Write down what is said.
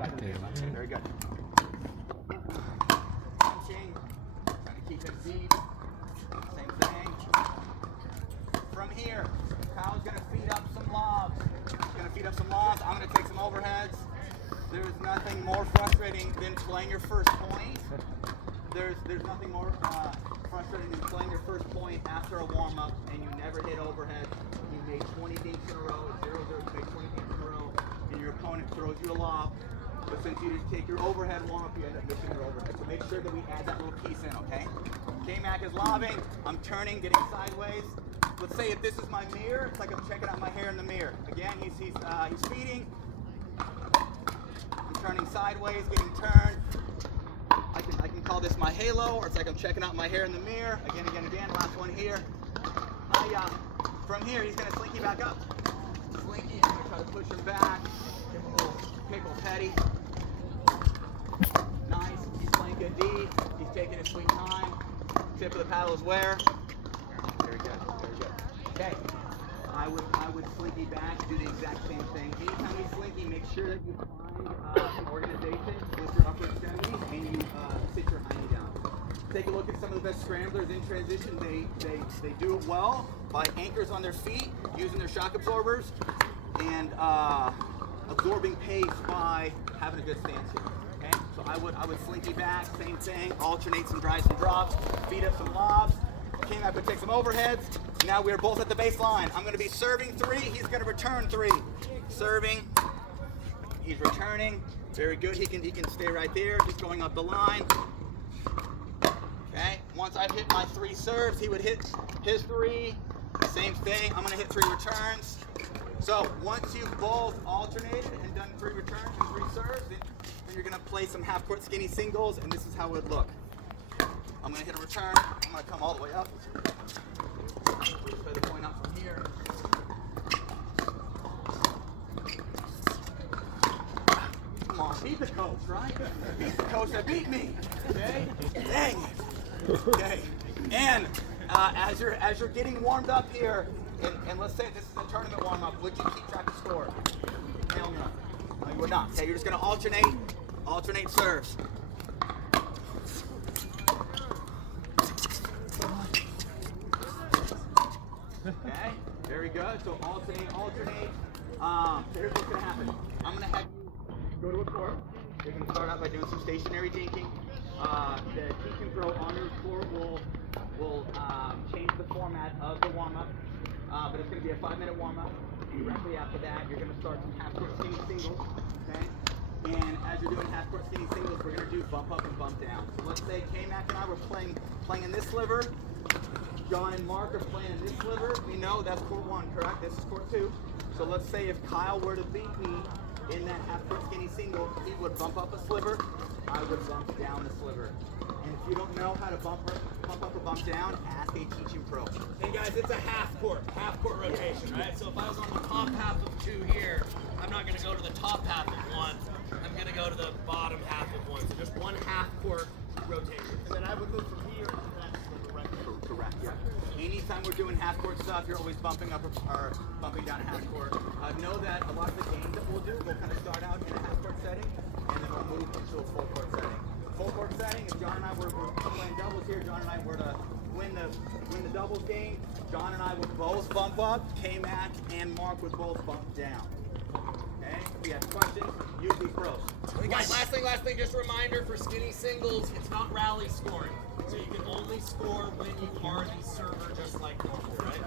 Very good. Punching. Trying to keep it deep. Same thing. From here, Kyle's going to feed up some lobs. I'm going to take some overheads. There's nothing more frustrating than playing your first point. There's nothing more frustrating than playing your first point after a warm-up and you never hit overhead. You made 20 dinks in a row, 0-0, you made 20 dinks in a row, and your opponent throws you a lob. But since you didn't take your overhead warm-up, you end up missing your overhead. So make sure that we add that little piece in, okay? K-Mac is lobbing, I'm turning, getting sideways. Let's say if this is my mirror, it's like I'm checking out my hair in the mirror. Again, he's feeding. I'm turning sideways, getting turned. I can call this my halo, or it's like I'm checking out my hair in the mirror. Again. Last one here. From here, he's gonna slinky back up. Slinky, I'm gonna try to push him back. Give him a little pickle petty. Nice. He's playing good D. He's taking his sweet time. Tip of the paddle is where. Very good. Okay. I would slinky back, do the exact same thing. Anytime you slinky, make sure that you find an organization with your upper extremities and you sit your hiney down. Take a look at some of the best scramblers in transition. They do it well by anchors on their feet, using their shock absorbers, and absorbing pace by having a good stance here. Okay? So I would slinky back, same thing, alternate some drives and drops, feed up some lobs. Came up and take some overheads. Now we're both at the baseline. I'm going to be serving 3. He's going to return 3. Serving. He's returning. Very good. He can stay right there. He's going up the line. Okay. Once I've hit my 3 serves, he would hit his 3. Same thing. I'm going to hit 3 returns. So once you've both alternated and done 3 returns and 3 serves, then you're going to play some half-court skinny singles, and this is how it would look. I'm going to hit a return. I'm going to come all the way up. We'll play the point out from here. Come on, beat the coach, right? Beat the coach that beat me. Okay? Dang it. Okay. And as you're getting warmed up here, and let's say this is a tournament warm-up, would you keep track of score? Hell no. No, you would not. Okay, you're just going to alternate serves. Okay, very good. So alternate. So here's what's going to happen. I'm going to have you go to a court. You're going to start out by doing some stationary dinking. The teach and throw on your court will change the format of the warm-up, but it's going to be a 5-minute warm-up. Directly after that, you're going to start some half-court skinny singles. Okay, and as you're doing half-court skinny singles, we're going to do bump up and bump down. So let's say K-Mac and I were playing in this sliver. John and Mark are playing in this sliver. We know that's court 1, correct? This is court 2. So let's say if Kyle were to beat me in that half-court skinny single, he would bump up a sliver. I would bump down the sliver. And if you don't know how to bump up or bump down, ask a teaching pro. Hey guys, it's a half court rotation, right? So if I was on the top half of 2 here, I'm not going to go to the top half of 1. I'm going to go to the bottom half of 1. So just 1 half court rotation. And then I would move from here to that sliver right there. Correct, yeah. Anytime we're doing half court stuff, you're always bumping up or bumping down a half court. Know that a lot of the games that we'll do, we'll kind of start out in a half court setting, and then we'll move into a full court setting. Full court setting, if John and I were playing doubles here, John and I were to win the doubles game, John and I would both bump up, K-Mac and Mark would both bump down. Okay? If you have questions, use these pros. Hey guys, last thing, just a reminder for skinny singles, it's not rally scoring. So you can only score when you are the server, just like normal, right?